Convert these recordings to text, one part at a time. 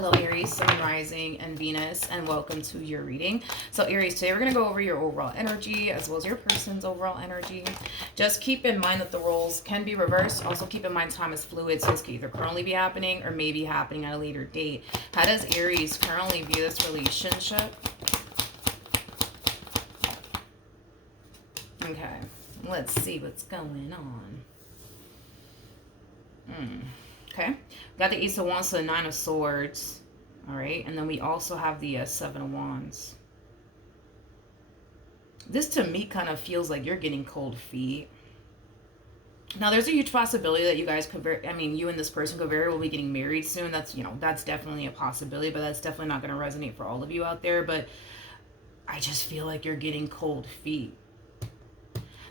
Hello Aries, Sun, Rising, and Venus, and welcome to your reading. So Aries, today we're going to go over your overall energy as well as your person's overall energy. Just keep in mind that the roles can be reversed. Also keep in mind time is fluid, so this could either currently be happening or maybe happening at a later date. How does Aries currently view this relationship? Okay, let's see what's going on. Okay, we got the Ace of Wands to the Nine of Swords. All right, and then we also have the Seven of Wands. This to me kind of feels like you're getting cold feet. Now, there's a huge possibility that you guys could, you and this person could very well be getting married soon. That's, that's definitely a possibility, but that's definitely not going to resonate for all of you out there. But I just feel like you're getting cold feet.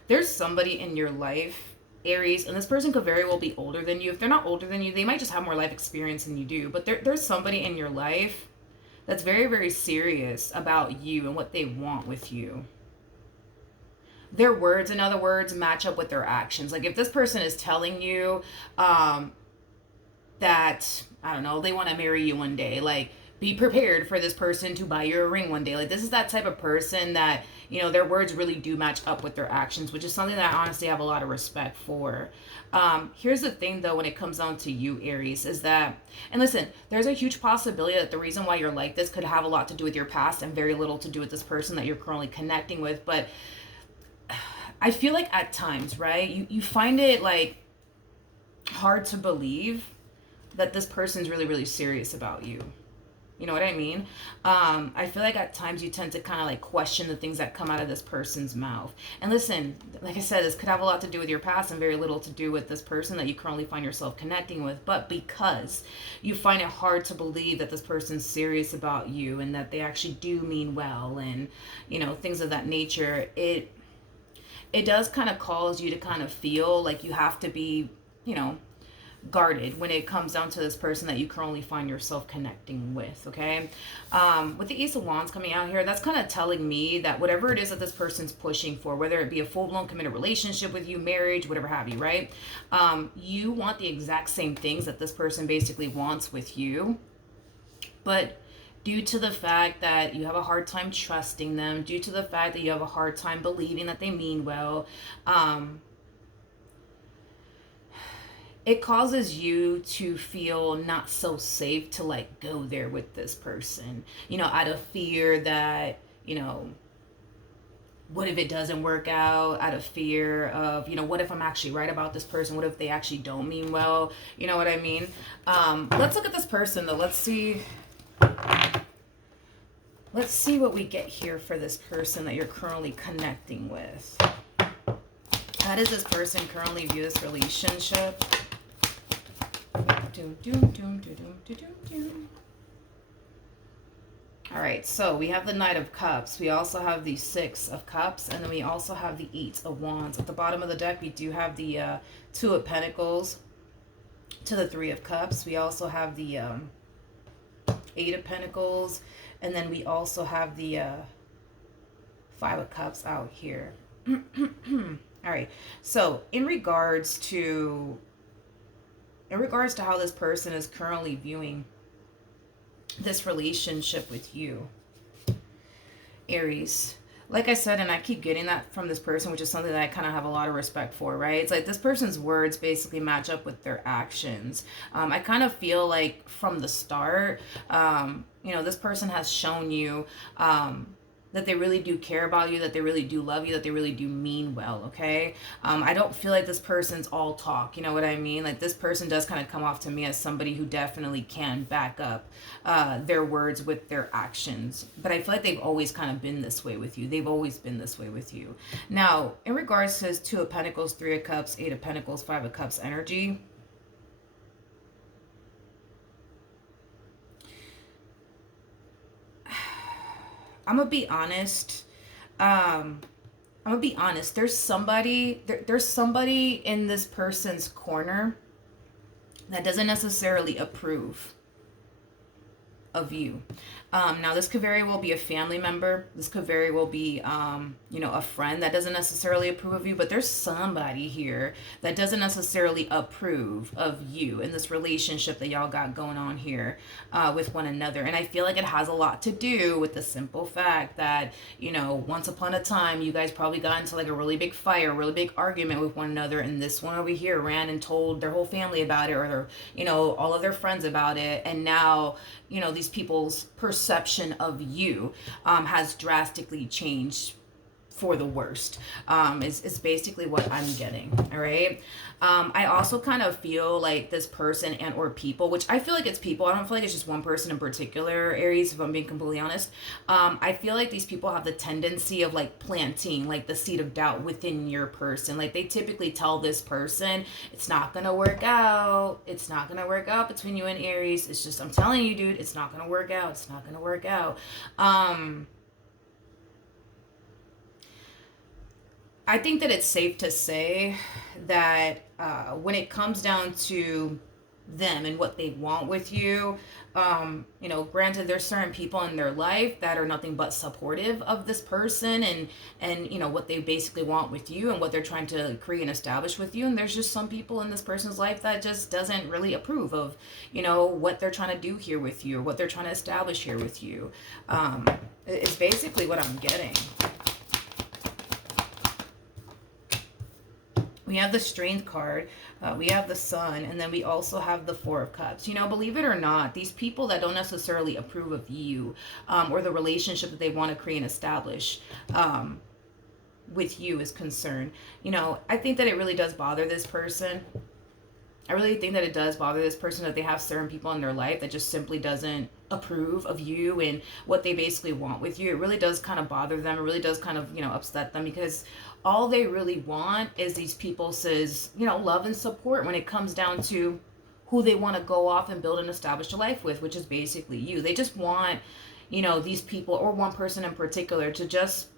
There's somebody in your life, Aries, and this person could very well be older than you. If they're not older than you, they might just have more life experience than you do. But there's somebody in your life that's very, very serious about you and what they want with you. Their words, in other words, match up with their actions. Like if this person is telling you that, I don't know, they want to marry you one day, like be prepared for this person to buy you a ring one day. Like this is that type of person that, their words really do match up with their actions, which is something that I honestly have a lot of respect for. Here's the thing though, when it comes down to you, Aries, is that, and listen, there's a huge possibility that the reason why you're like this could have a lot to do with your past and very little to do with this person that you're currently connecting with. But I feel like at times, right, you find it like hard to believe that this person's really, really serious about you. You know what I mean? I feel like at times you tend to kind of like question the things that come out of this person's mouth. And listen, like I said, this could have a lot to do with your past and very little to do with this person that you currently find yourself connecting with. But because you find it hard to believe that this person's serious about you and that they actually do mean well and, things of that nature, it does kind of cause you to kind of feel like you have to be, guarded when it comes down to this person that you currently find yourself connecting with. Okay, with the Ace of Wands coming out here, that's kind of telling me that whatever it is that this person's pushing for, whether it be a full-blown committed relationship with you, marriage, whatever have you, right, you want the exact same things that this person basically wants with you, but due to the fact that you have a hard time trusting them, due to the fact that you have a hard time believing that they mean well, it causes you to feel not so safe to like go there with this person, out of fear that, what if it doesn't work out, of fear of, what if I'm actually right about this person? What if they actually don't mean well? You know what I mean? Let's look at this person though. Let's see what we get here for this person that you're currently connecting with. How does this person currently view this relationship? All right, so we have the Knight of Cups. We also have the Six of Cups, and then we also have the Eight of Wands. At the bottom of the deck, we do have the Two of Pentacles to the Three of Cups. We also have the Eight of Pentacles, and then we also have the Five of Cups out here. All right, so in regards to how this person is currently viewing this relationship with you, Aries, like I said, and I keep getting that from this person, which is something that I kind of have a lot of respect for, right? It's like this person's words basically match up with their actions. I kind of feel like from the start, this person has shown you that they really do care about you, that they really do love you, that they really do mean well, okay? I don't feel like this person's all talk, you know what I mean? Like this person does kind of come off to me as somebody who definitely can back up their words with their actions. But I feel like they've always kind of been this way with you. They've always been this way with you. Now, in regards to his Two of Pentacles, Three of Cups, Eight of Pentacles, Five of Cups energy, I'm gonna be honest. There's somebody in this person's corner that doesn't necessarily approve. of you. Now, this could very well be a family member. This could very well be, a friend that doesn't necessarily approve of you. But there's somebody here that doesn't necessarily approve of you in this relationship that y'all got going on here with one another. And I feel like it has a lot to do with the simple fact that, once upon a time, you guys probably got into like a really big fight, a really big argument with one another. And this one over here ran and told their whole family about it, or all of their friends about it. And now, these people's perception of you has drastically changed for the worst, is basically what I'm getting. All right. I also kind of feel like this person and or people, which I feel like it's people. I don't feel like it's just one person in particular, Aries, if I'm being completely honest. I feel like these people have the tendency of like planting like the seed of doubt within your person. Like they typically tell this person, it's not going to work out. It's not going to work out between you and Aries. It's just, I'm telling you, dude, it's not going to work out. It's not going to work out. I think that it's safe to say that when it comes down to them and what they want with you, granted, there's certain people in their life that are nothing but supportive of this person and what they basically want with you and what they're trying to create and establish with you. And there's just some people in this person's life that just doesn't really approve of, what they're trying to do here with you, or what they're trying to establish here with you. It's basically what I'm getting. We have the Strength card, we have the Sun, and then we also have the Four of Cups. Believe it or not, these people that don't necessarily approve of you or the relationship that they want to create and establish with you is concerned. I think that it really does bother this person. I really think that it does bother this person that they have certain people in their life that just simply doesn't approve of you and what they basically want with you. It really does kind of bother them. It really does kind of, upset them, because all they really want is these people says, love and support when it comes down to who they want to go off and build and establish a life with, which is basically you. They just want, these people or one person in particular to just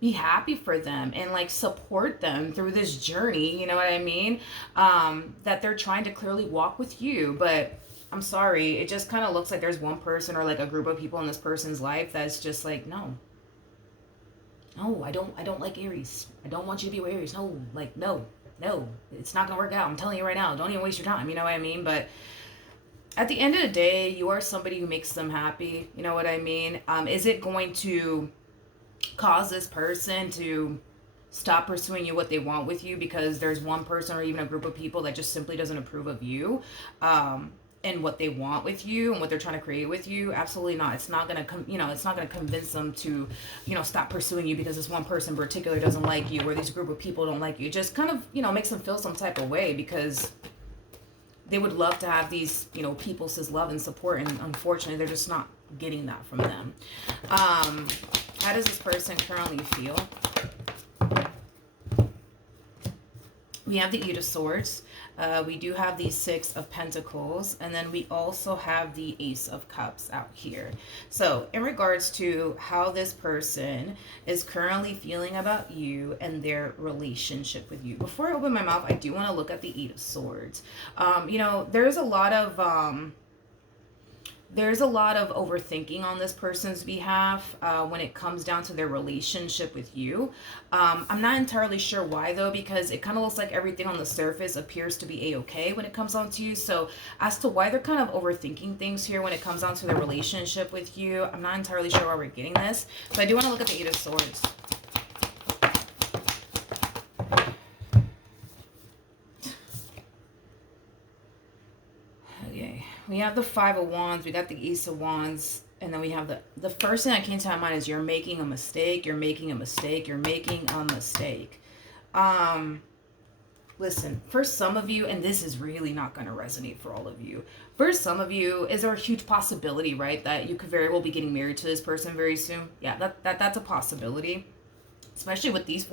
be happy for them and like support them through this journey, you know what I mean? That they're trying to clearly walk with you. But I'm sorry, it just kind of looks like there's one person or like a group of people in this person's life that's just like, no, I don't like Aries. I don't want you to be with Aries. No, it's not gonna work out. I'm telling you right now, don't even waste your time, you know what I mean? But at the end of the day, you are somebody who makes them happy, you know what I mean? Is it going to cause this person to stop pursuing you what they want with you because there's one person or even a group of people that just simply doesn't approve of you and what they want with you and what they're trying to create with you? Absolutely not. It's not going to it's not going to convince them to stop pursuing you because this one person in particular doesn't like you or this group of people don't like you. It just kind of makes them feel some type of way because they would love to have these people says love and support, and unfortunately they're just not getting that from them. How does this person currently feel? We have the Eight of Swords. We do have the Six of Pentacles. And then we also have the Ace of Cups out here. So in regards to how this person is currently feeling about you and their relationship with you. Before I open my mouth, I do want to look at the Eight of Swords. There's a lot of overthinking on this person's behalf when it comes down to their relationship with you. I'm not entirely sure why though, because it kind of looks like everything on the surface appears to be a-okay when it comes down to you. So as to why they're kind of overthinking things here when it comes down to their relationship with you, I'm not entirely sure why we're getting this. So I do want to look at the Eight of Swords. Okay, we have the Five of Wands, we got the Ace of Wands, and then we have the first thing that came to my mind is you're making a mistake, you're making a mistake, you're making a mistake. Listen, for some of you, and this is really not going to resonate for all of you, for some of you, is there a huge possibility, right, that you could very well be getting married to this person very soon? Yeah, that's a possibility. Especially with these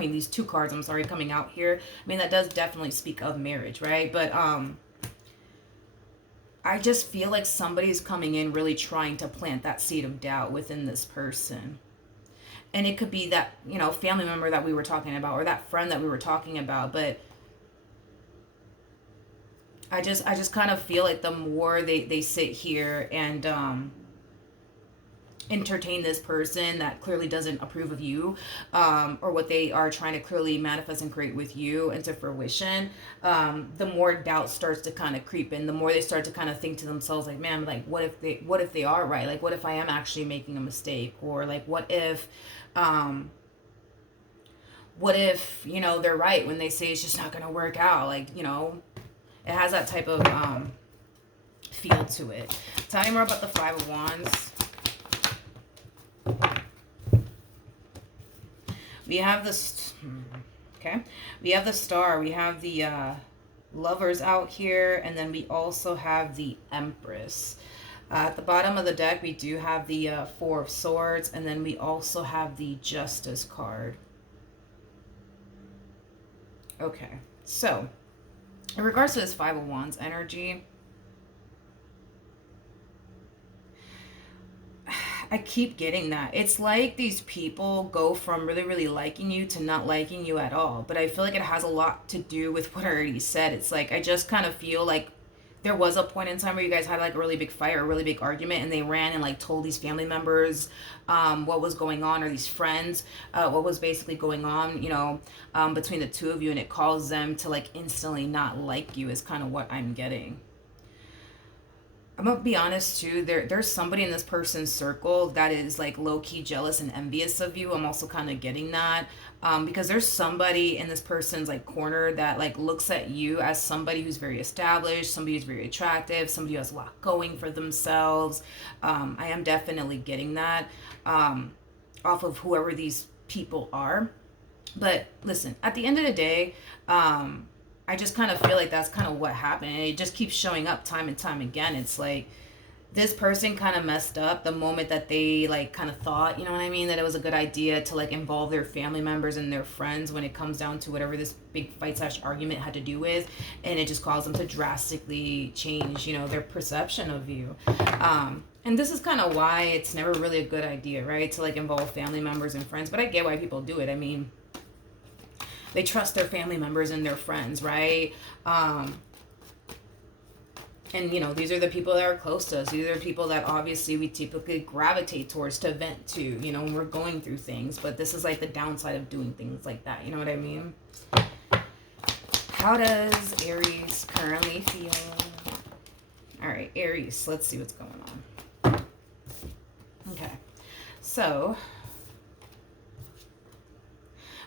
these two cards, coming out here. I mean, that does definitely speak of marriage, right? But, I just feel like somebody's coming in really trying to plant that seed of doubt within this person. And it could be that, family member that we were talking about or that friend that we were talking about. But I just kind of feel like the more they sit here and entertain this person that clearly doesn't approve of you, or what they are trying to clearly manifest and create with you into fruition, the more doubt starts to kind of creep in, the more they start to kind of think to themselves like, man, like what if they are right, like what if I am actually making a mistake, or like what if they're right when they say it's just not gonna work out, like it has that type of feel to it. Tell me more about the Five of Wands. We have this, okay, we have the Star, we have the Lovers out here, and then we also have the Empress. At the bottom of the deck, we do have the Four of Swords, and then we also have the Justice card. Okay, so in regards to this Five of Wands energy, I keep getting that. It's like these people go from really, really liking you to not liking you at all. But I feel like it has a lot to do with what I already said. It's like, I just kind of feel like there was a point in time where you guys had like a really big fight or a really big argument, and they ran and like told these family members what was going on, or these friends what was basically going on, between the two of you, and it caused them to like instantly not like you, is kind of what I'm getting. I'm gonna be honest too. There's somebody in this person's circle that is like low key jealous and envious of you. I'm also kind of getting that, because there's somebody in this person's like corner that like looks at you as somebody who's very established, somebody who's very attractive, somebody who has a lot going for themselves. I am definitely getting that off of whoever these people are. But listen, at the end of the day, I just kind of feel like that's kind of what happened. And it just keeps showing up time and time again. It's like this person kind of messed up the moment that they like kind of thought, you know what I mean, that it was a good idea to like involve their family members and their friends when it comes down to whatever this big fight slash argument had to do with. And it just caused them to drastically change, their perception of you. And this is kind of why it's never really a good idea, right? To like involve family members and friends. But I get why people do it. I mean, they trust their family members and their friends, right? And these are the people that are close to us. These are people that obviously we typically gravitate towards to vent to, when we're going through things. But this is like the downside of doing things like that. You know what I mean? How does Aries currently feel? All right, Aries, let's see what's going on. Okay, so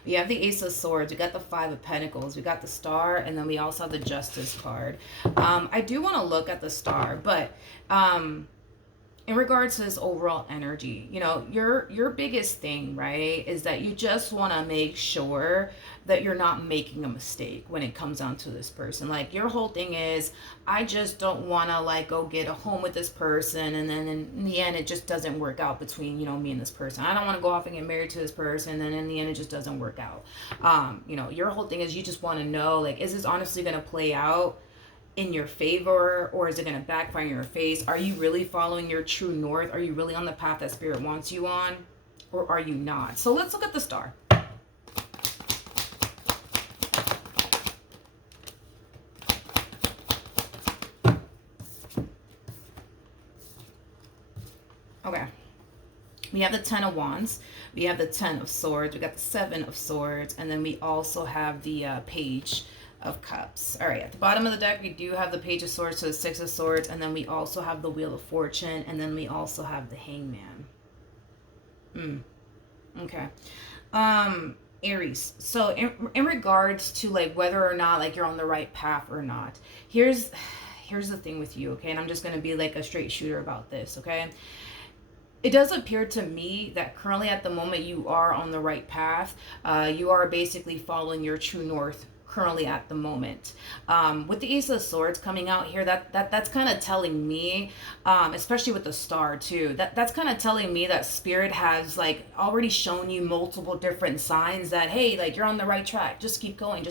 we have the Ace of Swords, we got the Five of Pentacles, we got the Star, and then we also have the Justice card. I do want to look at the Star, but in regards to this overall energy, your biggest thing, right, is that you just want to make sure that you're not making a mistake when it comes down to this person. Like, your whole thing is, I just don't want to like go get a home with this person, and then in the end it just doesn't work out between me and this person. I don't want to go off and get married to this person, and in the end it just doesn't work out. Your whole thing is, you just want to know, like, is this honestly going to play out in your favor, or is it going to backfire in your face? Are you really following your true north? Are you really on the path that Spirit wants you on, or are you not? So let's look at the Star. Okay, we have the Ten of Wands, we have the Ten of Swords, we got the Seven of Swords, and then we also have the Page of Cups. All right, at the bottom of the deck, we do have the Page of Swords, so the Six of Swords, and then we also have the Wheel of Fortune, and then we also have the Hangman. Okay. Aries. So in regards to like whether or not like you're on the right path or not, here's the thing with you, okay? And I'm just gonna be like a straight shooter about this, okay? It does appear to me that currently at the moment you are on the right path. You are basically following your true north currently at the moment. With the Ace of Swords coming out here, that's kind of telling me, especially with the Star too, that's kind of telling me that Spirit has like already shown you multiple different signs that, hey, like, you're on the right track. Just keep going,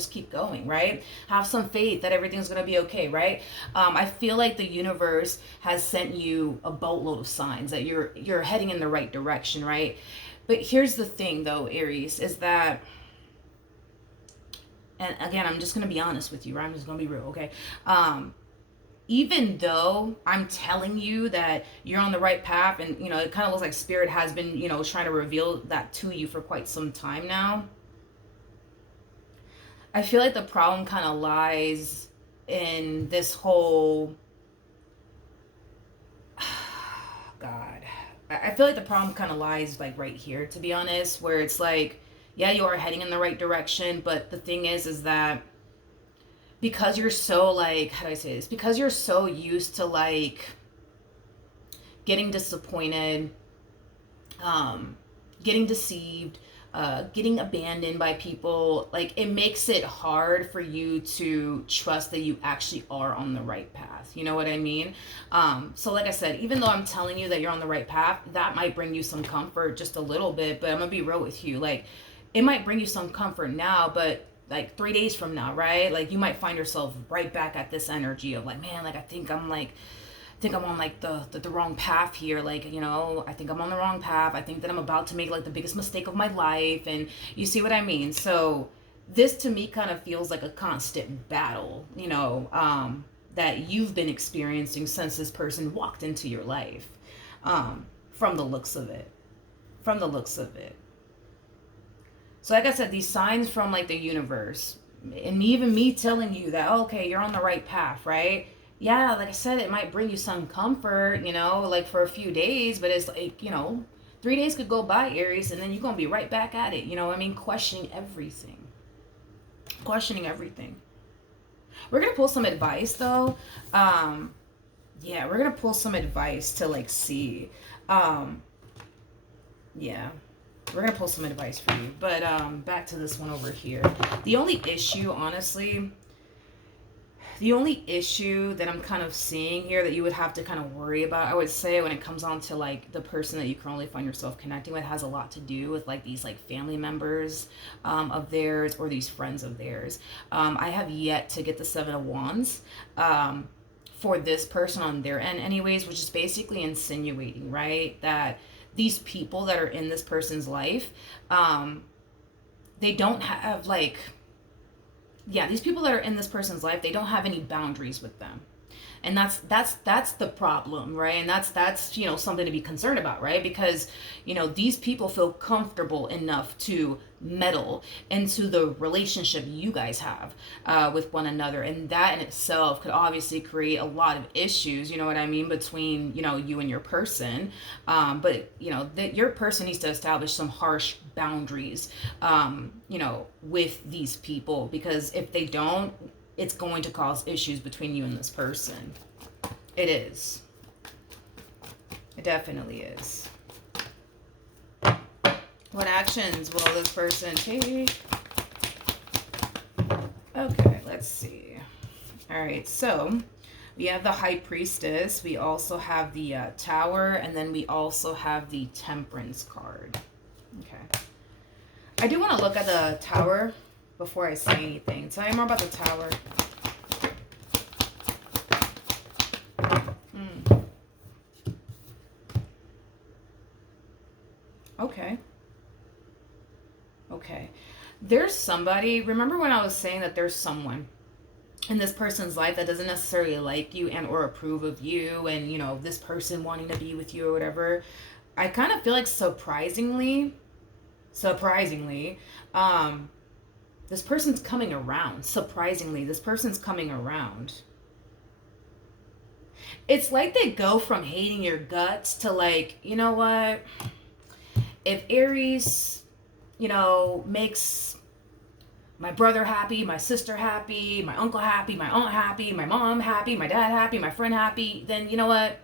right? Have some faith that everything's gonna be okay, right? I feel like the universe has sent you a boatload of signs that you're heading in the right direction, right? But here's the thing though, Aries, is that, and again, I'm just going to be honest with you, right? I'm just going to be real, okay? even though I'm telling you that you're on the right path, and it kind of looks like spirit has been trying to reveal that to you for quite some time now, I feel like the problem kind of lies in this whole God. I feel like the problem kind of lies like right here, to be honest, where it's like, yeah, you are heading in the right direction, but the thing is that because you're so like, how do I say this? Because you're so used to like getting disappointed, um, getting deceived, getting abandoned by people, like it makes it hard for you to trust that you actually are on the right path. You know what I mean? So like I said, even though I'm telling you that you're on the right path, that might bring you some comfort just a little bit, but I'm gonna be real with you. Like it might bring you some comfort now, but like 3 days from now, right? Like you might find yourself right back at this energy of like, man, like I think I'm on like the wrong path here. Like, I think I'm on the wrong path. I think that I'm about to make like the biggest mistake of my life. And you see what I mean? So this to me kind of feels like a constant battle, that you've been experiencing since this person walked into your life. From the looks of it. From the looks of it. So like I said, these signs from like the universe, and even me telling you that, okay, you're on the right path, right? Yeah, like I said, it might bring you some comfort, like for a few days, but it's like, 3 days could go by, Aries, and then you're going to be right back at it. You know what I mean? Questioning everything. Questioning everything. We're going to pull some advice, though. Yeah, we're going to pull some advice to, like, see. Yeah. We're going to pull some advice for you. But back to this one over here. The only issue, honestly, the only issue that I'm kind of seeing here that you would have to kind of worry about, I would say, when it comes on to like the person that you currently find yourself connecting with, has a lot to do with like these like family members of theirs, or these friends of theirs. I have yet to get the Seven of Wands for this person on their end anyways, which is basically insinuating, right, that these people that are in this person's life, they don't have like, yeah, these people that are in this person's life, they don't have any boundaries with them. And that's the problem, right? And that's something to be concerned about, right? Because these people feel comfortable enough to meddle into the relationship you guys have with one another, and that in itself could obviously create a lot of issues, you know what I mean, between you and your person. But that your person needs to establish some harsh boundaries with these people, because if they don't, it's going to cause issues between you and this person. It is. It definitely is. What actions will this person take? Okay, let's see. All right, so we have the High Priestess. We also have the Tower, and then we also have the Temperance card. Okay. I do want to look at the Tower before I say anything. Tell me more about the Tower. Okay. Okay. There's somebody, remember when I was saying that there's someone in this person's life that doesn't necessarily like you and or approve of you, and this person wanting to be with you or whatever. I kind of feel like surprisingly, this person's coming around. Surprisingly, this person's coming around. It's like they go from hating your guts to like, you know what? If Aries, makes my brother happy, my sister happy, my uncle happy, my aunt happy, my mom happy, my dad happy, my friend happy, then you know what?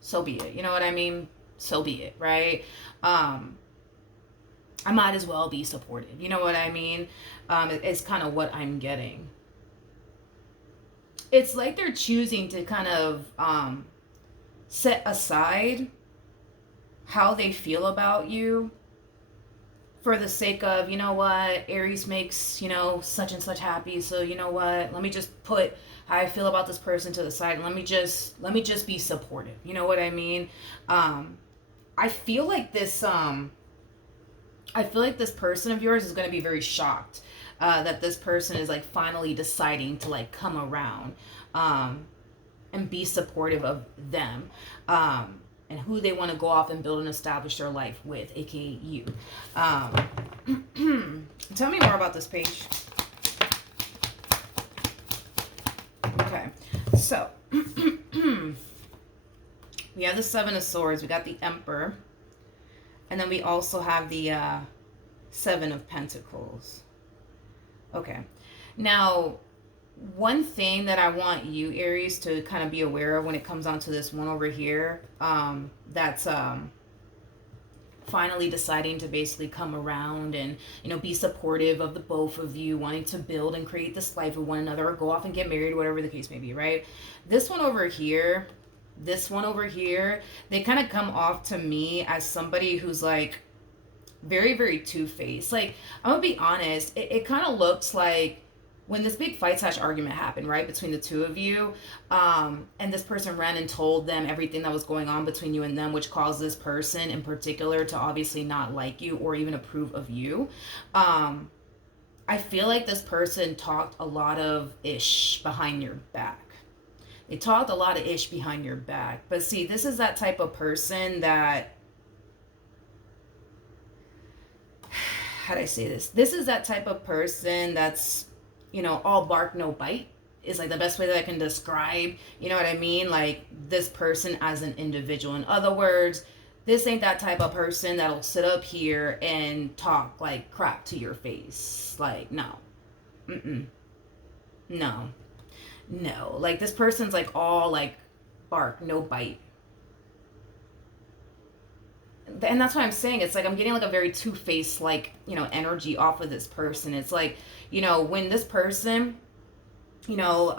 So be it. You know what I mean? So be it, right? I might as well be supportive. You know what I mean? It's kind of what I'm getting. It's like they're choosing to kind of set aside how they feel about you for the sake of, you know what, Aries makes, such and such happy. So you know what, let me just put how I feel about this person to the side, and let me just be supportive. You know what I mean? I feel like this person of yours is going to be very shocked that this person is like finally deciding to like come around. and be supportive of them, and who they want to go off and build and establish their life with, aka you. Tell me more about this page. Okay, so we have the Seven of Swords, we got the Emperor, and then we also have the Seven of Pentacles. Okay, now one thing that I want you, Aries, to kind of be aware of when it comes down to this one over here, that's finally deciding to basically come around and, you know, be supportive of the both of you, wanting to build and create this life with one another, or go off and get married, whatever the case may be, right? This one over here, they kind of come off to me as somebody who's like very, very two-faced. Like, I'm gonna be honest, it kind of looks like when this big fight / argument happened, right, between the two of you, and this person ran and told them everything that was going on between you and them, which caused this person in particular to obviously not like you or even approve of you. I feel like this person talked a lot of ish behind your back. They talked a lot of ish behind your back. But see, this is that type of person that, how do I say this? This is that type of person that's, you know, all bark, no bite is like the best way that I can describe, you know what I mean? Like this person as an individual. In other words, this ain't that type of person that'll sit up here and talk like crap to your face. Like, no. No. Like this person's like all like bark, no bite. And that's what I'm saying. It's like I'm getting like a very two-faced, like, you know, energy off of this person. It's like, you know, when this person, you know,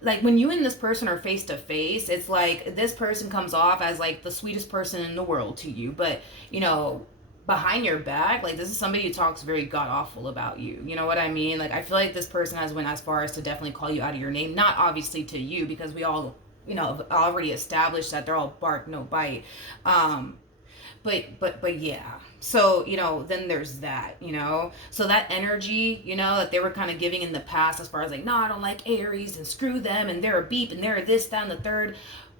like when you and this person are face to face, it's like this person comes off as like the sweetest person in the world to you. But, you know, behind your back, like this is somebody who talks very god awful about you. You know what I mean? Like I feel like this person has went as far as to definitely call you out of your name. Not obviously to you, because we all, you know, already established that they're all bark, no bite. But yeah. So, you know, then there's that, you know. So that energy, you know, that they were kind of giving in the past as far as like, no, I don't like Aries and screw them and they're a beep and they're this, that, and the third.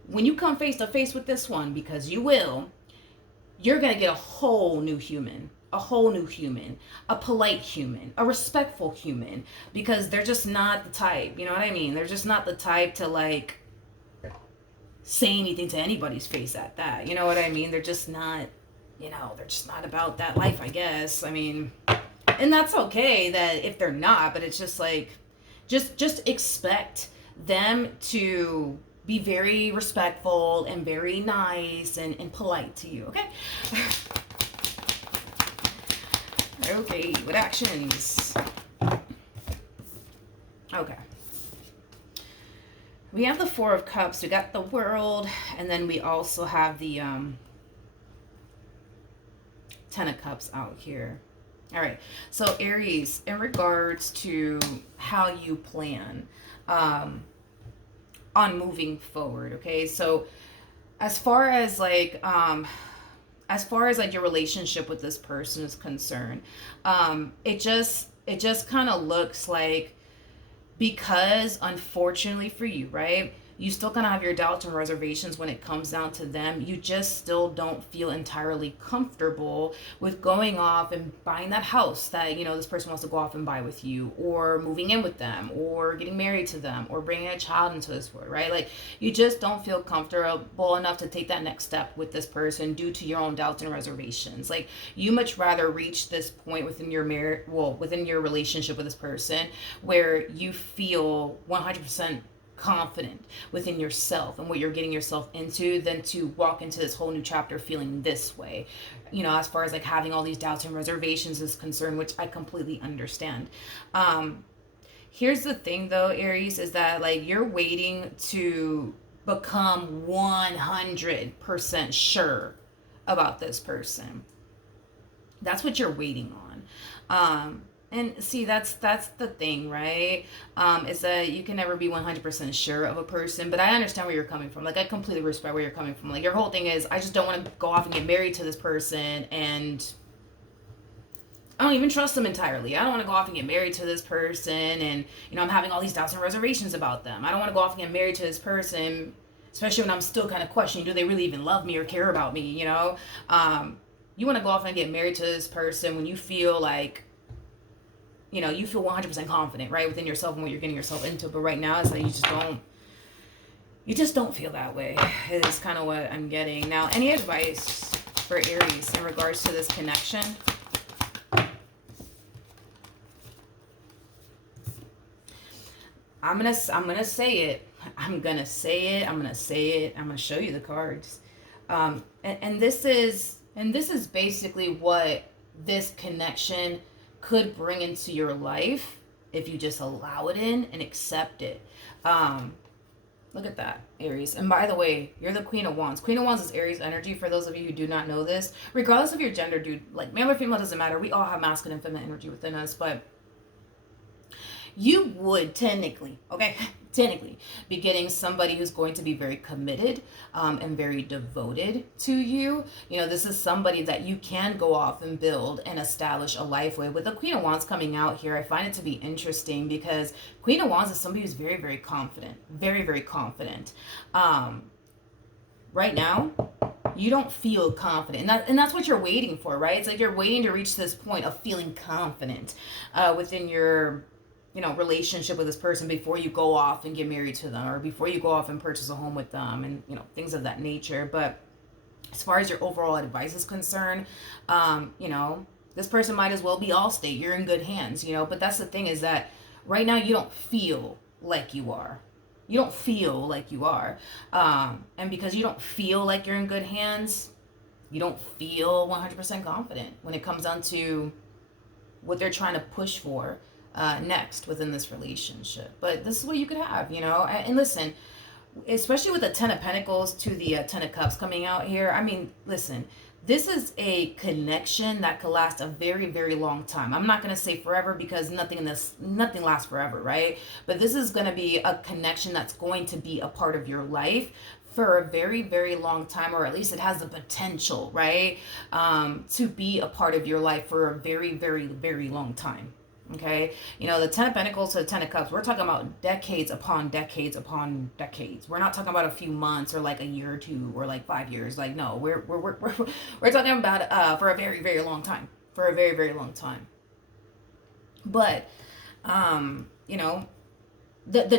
When you come face to face with this one, because you will, you're going to get a whole new human. A whole new human, a polite human, a respectful human, because they're just not the type, you know what I mean? They're just not the type to like say anything to anybody's face at that. You know what I mean? They're just not, you know, they're just not about that life, I guess. I mean, and that's okay that if they're not, but it's just like, just expect them to be very respectful and very nice and polite to you, okay? Okay, what actions? Okay. We have the Four of Cups, we got the World, and then we also have the Ten of Cups out here. All right, so Aries, in regards to how you plan on moving forward, okay? So as far as like your relationship with this person is concerned, it just kind of looks like, because unfortunately for you, right, you still kind of have your doubts and reservations when it comes down to them. You just still don't feel entirely comfortable with going off and buying that house that, you know, this person wants to go off and buy with you, or moving in with them, or getting married to them, or bringing a child into this world, right? Like you just don't feel comfortable enough to take that next step with this person due to your own doubts and reservations. Like you much rather reach this point within your within your relationship with this person where you feel 100% confident within yourself and what you're getting yourself into, than to walk into this whole new chapter feeling this way, you know, as far as like having all these doubts and reservations is concerned, which I completely understand. Here's the thing though, Aries, is that like you're waiting to become 100% sure about this person. That's what you're waiting on. And see, that's the thing, right? Is that you can never be 100% sure of a person, but I understand where you're coming from. Like, I completely respect where you're coming from. Like, your whole thing is, I just don't want to go off and get married to this person and I don't even trust them entirely. I don't want to go off and get married to this person, and I'm having all these doubts and reservations about them. I don't want to go off and get married to this person, especially when I'm still kind of questioning, do they really even love me or care about me? You want to go off and get married to this person when you feel like, you feel 100% confident, right, within yourself and what you're getting yourself into. But right now, it's like you just don't feel that way. Is kind of what I'm getting. Now, any advice for Aries in regards to this connection? I'm gonna say it. I'm gonna say it. I'm gonna say it. I'm gonna show you the cards. And this is basically what this connection could bring into your life if you just allow it in and accept it. Look at that, Aries. And by the way, you're the Queen of Wands. Queen of Wands is Aries energy, for those of you who do not know this. Regardless of your gender, dude, like male or female, doesn't matter. We all have masculine and feminine energy within us, but you would technically be getting somebody who's going to be very committed and very devoted to you. This is somebody that you can go off and build and establish a life with. With the Queen of Wands coming out here, I find it to be interesting because Queen of Wands is somebody who's very, very confident. Very, very confident. Right now, you don't feel confident. And that's what you're waiting for, right? It's like you're waiting to reach this point of feeling confident within your relationship with this person before you go off and get married to them, or before you go off and purchase a home with them, and things of that nature. But as far as your overall advice is concerned, this person might as well be Allstate. You're in good hands, but that's the thing, is that right now you don't feel like you are. You don't feel like you are. And because you don't feel like you're in good hands, you don't feel 100% confident when it comes down to what they're trying to push for next within this relationship. But this is what you could have, and listen, especially with the Ten of Pentacles to the Ten of Cups coming out here. I mean, listen, this is a connection that could last a very, very long time. I'm not going to say forever, because nothing lasts forever, right? But this is going to be a connection that's going to be a part of your life for a very, very long time, or at least it has the potential, right, to be a part of your life for a very, very, very long time. Okay, the Ten of Pentacles to the Ten of Cups, we're talking about decades upon decades upon decades. We're not talking about a few months or like a year or two or like 5 years. Like, no, we're talking about for a very, very long time. For a very, very long time. But the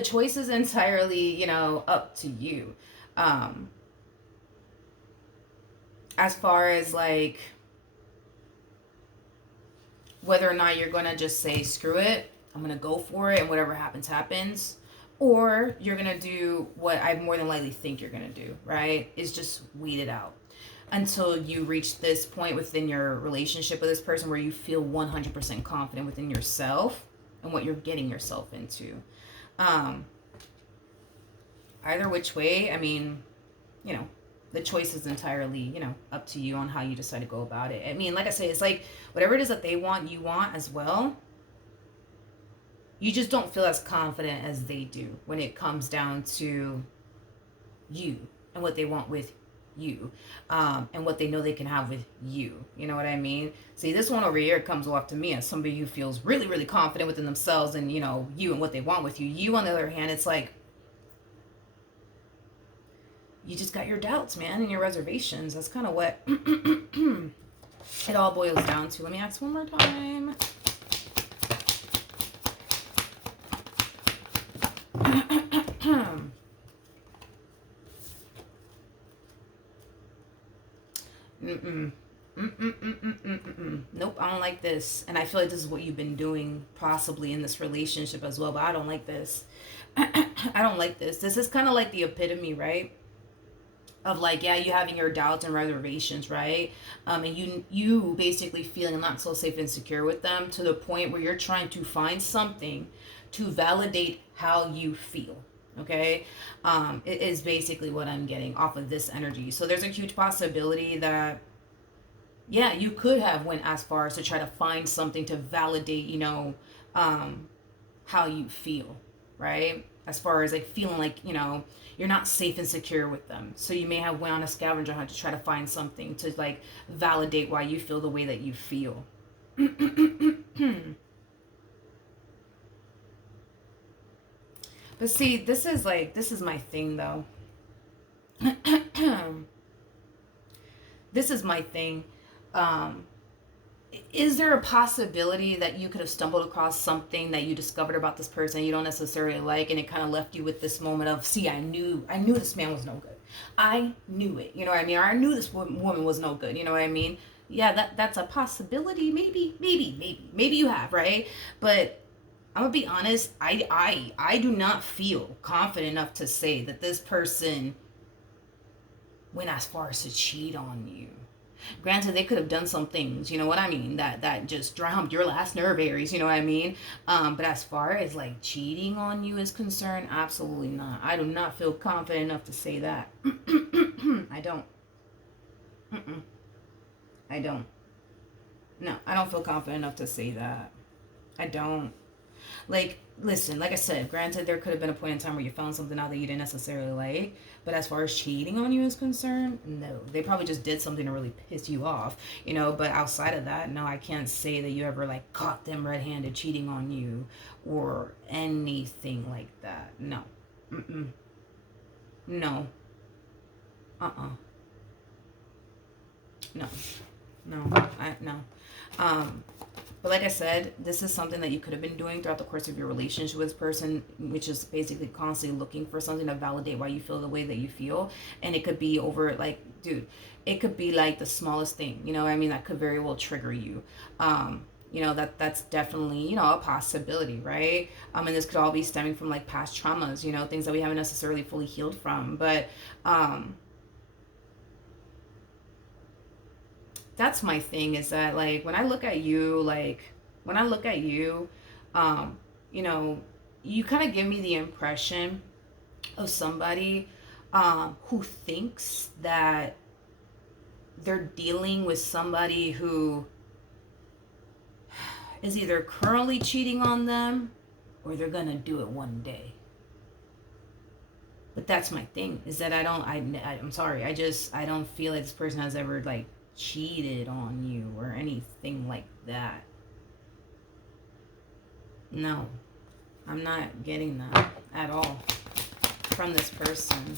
choice is entirely, up to you. As far as like whether or not you're going to just say, screw it, I'm going to go for it, and whatever happens, happens. Or you're going to do what I more than likely think you're going to do, right? Is just wait it out until you reach this point within your relationship with this person where you feel 100% confident within yourself and what you're getting yourself into. Either which way, I mean, the choice is entirely, up to you on how you decide to go about it. I mean, like I say, it's like whatever it is that they want, you want as well. You just don't feel as confident as they do when it comes down to you and what they want with you, and what they know they can have with you. You know what I mean? See, this one over here comes off to me as somebody who feels really, really confident within themselves and, you and what they want with you. You, on the other hand, it's like, you just got your doubts, man, and your reservations. That's kind of what it all boils down to. Let me ask one more time. Nope, I don't like this. And I feel like this is what you've been doing possibly in this relationship as well, but I don't like this. I don't like this. This is kind of like the epitome, right? Of like, yeah, you having your doubts and reservations, right? And you basically feeling not so safe and secure with them to the point where you're trying to find something to validate how you feel. Okay, it is basically what I'm getting off of this energy. So there's a huge possibility that, yeah, you could have went as far as to try to find something to validate, how you feel, right? As far as like feeling like, you're not safe and secure with them. So you may have went on a scavenger hunt to try to find something to like validate why you feel the way that you feel. But see, this is my thing though. This is my thing. Um, is there a possibility that you could have stumbled across something that you discovered about this person you don't necessarily like, and it kind of left you with this moment of, see, I knew this man was no good. I knew it. You know what I mean? Or I knew this woman was no good. You know what I mean? Yeah, that's a possibility. Maybe you have, right? But I'm gonna be honest. I do not feel confident enough to say that this person went as far as to cheat on you. Granted, they could have done some things, you know what I mean, that just drowned your last nerve, Aries, you know what I mean. But as far as like cheating on you is concerned, absolutely not. I do not feel confident enough to say that. I don't. Mm-mm. I don't. No, I don't feel confident enough to say that. I don't. Like, listen, like I said, granted, there could have been a point in time where you found something out that you didn't necessarily like, but as far as cheating on you is concerned, no. They probably just did something to really piss you off, you know, but outside of that, no, I can't say that you ever, like, caught them red handed cheating on you or anything like that. No. Mm-mm. No. Uh-uh. No. No. No. Um, But like I said, this is something that you could have been doing throughout the course of your relationship with this person, which is basically constantly looking for something to validate why you feel the way that you feel. And it could be over, like, dude, it could be like the smallest thing, you know what I mean? That could very well trigger you. That's definitely, a possibility, right? And this could all be stemming from like past traumas, things that we haven't necessarily fully healed from. But that's my thing, is that like when I look at you, um, you know, you kind of give me the impression of somebody who thinks that they're dealing with somebody who is either currently cheating on them or they're gonna do it one day. But that's my thing, is that I'm sorry, I don't feel like this person has ever like cheated on you or anything like that. No, I'm not getting that at all from this person.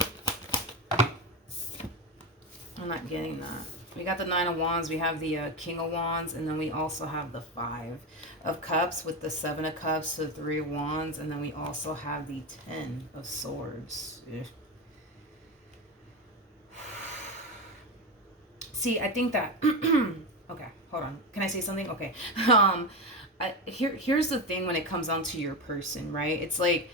I'm not getting that. We got the Nine of Wands, we have the King of Wands, and then we also have the Five of Cups with the Seven of Cups, the Three of Wands, and then we also have the Ten of Swords. Ugh. See, I think that okay, hold on. Can I say something? Okay. Here's the thing when it comes down to your person, right? It's like,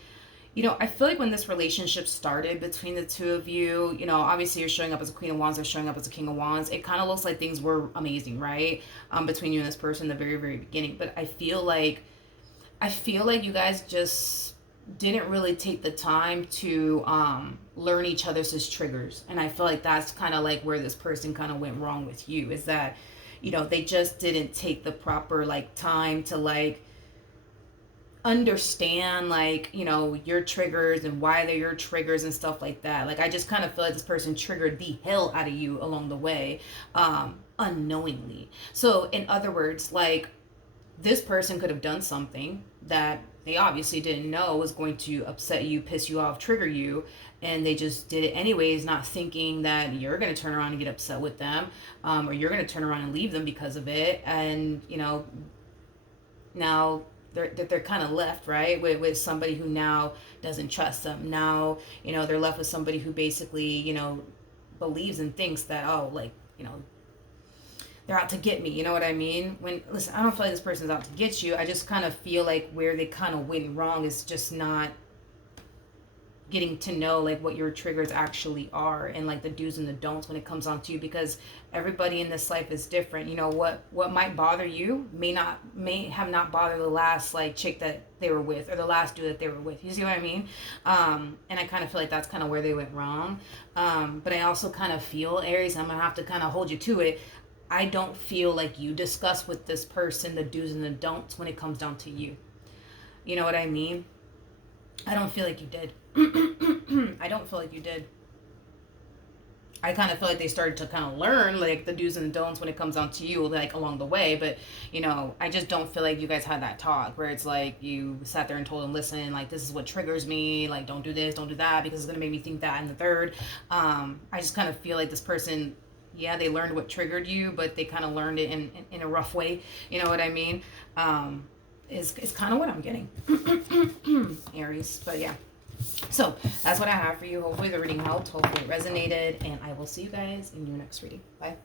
I feel like when this relationship started between the two of you, obviously you're showing up as a Queen of Wands, they're showing up as a King of Wands. It kind of looks like things were amazing, right? Between you and this person in the very, very beginning. But I feel like you guys just didn't really take the time to learn each other's triggers. And I feel like that's kind of like where this person kind of went wrong with you, is that, they just didn't take the proper like time to like understand like your triggers and why they're your triggers and stuff like that. Like, I just kind of feel like this person triggered the hell out of you along the way, unknowingly. So in other words, like, this person could have done something that they obviously didn't know was going to upset you, piss you off, trigger you, and they just did it anyways, not thinking that you're going to turn around and get upset with them, or you're going to turn around and leave them because of it. And now they're kind of left, right, with somebody who now doesn't trust them. Now they're left with somebody who basically believes and thinks that, oh, like, they're out to get me. You know what I mean? Listen, I don't feel like this person's out to get you. I just kind of feel like where they kind of went wrong is just not getting to know like what your triggers actually are, and like the do's and the don'ts when it comes on to you, because everybody in this life is different. What might bother you may have not bothered the last like chick that they were with, or the last dude that they were with. You see what I mean? And I kind of feel like that's kind of where they went wrong. But I also kind of feel, Aries, I'm gonna have to kind of hold you to it, I don't feel like you discuss with this person the do's and the don'ts when it comes down to you. You know what I mean? I don't feel like you did. I don't feel like you did. I kind of feel like they started to kind of learn like the do's and don'ts when it comes down to you, like along the way. But I just don't feel like you guys had that talk where it's like you sat there and told them, listen, like this is what triggers me, like don't do this, don't do that, because it's gonna make me think that and the third. I just kind of feel like this person, yeah, they learned what triggered you, but they kind of learned it in a rough way. You know what I mean? Is kind of what I'm getting, Aries. But yeah. So that's what I have for you. Hopefully the reading helped. Hopefully it resonated. And I will see you guys in your next reading. Bye.